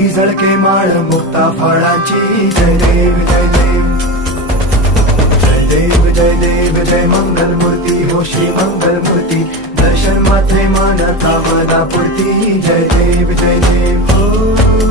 ही झळके माळ मुक्ता फळाची जय देव जय देव जय देव जय देव जय मंगल मूर्ती हो श्री मंगल मूर्ती दर्शन मात्रे मानता मना पुरती जय देव जय देव हो